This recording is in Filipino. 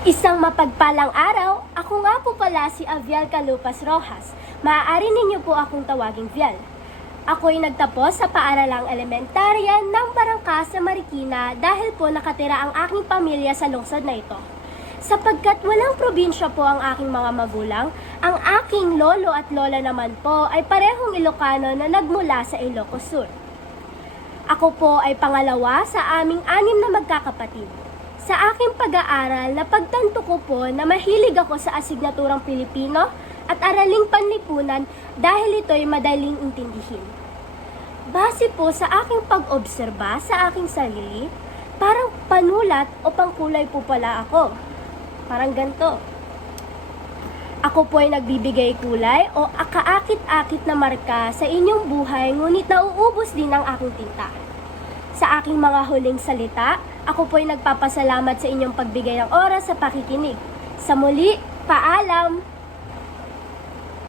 Isang mapagpalang araw, ako nga po pala si Avial Calupas Rojas. Maaari ninyo po akong tawaging Vial. Ako'y nagtapos sa paaralang elementarya ng Barangka sa Marikina dahil po nakatira ang aking pamilya sa lungsod na ito. Sapagkat walang probinsya po ang aking mga magulang, ang aking lolo at lola naman po ay parehong Ilocano na nagmula sa Ilocos Sur. Ako po ay pangalawa sa aming 6 na magkakapatid. Sa aking pag-aaral, napagtanto ko po na mahilig ako sa asignaturang Pilipino at araling panlipunan dahil ito'y madaling intindihin. Base po sa aking pag-obserba sa aking sarili, parang panulat o pangkulay po pala ako. Parang ganito. Ako po ay nagbibigay kulay o kaakit-akit na marka sa inyong buhay, ngunit nauubos din ang aking tinta. Sa aking mga huling salita, ako po ay nagpapasalamat sa inyong pagbigay ng oras sa pakikinig. Sa muli, paalam!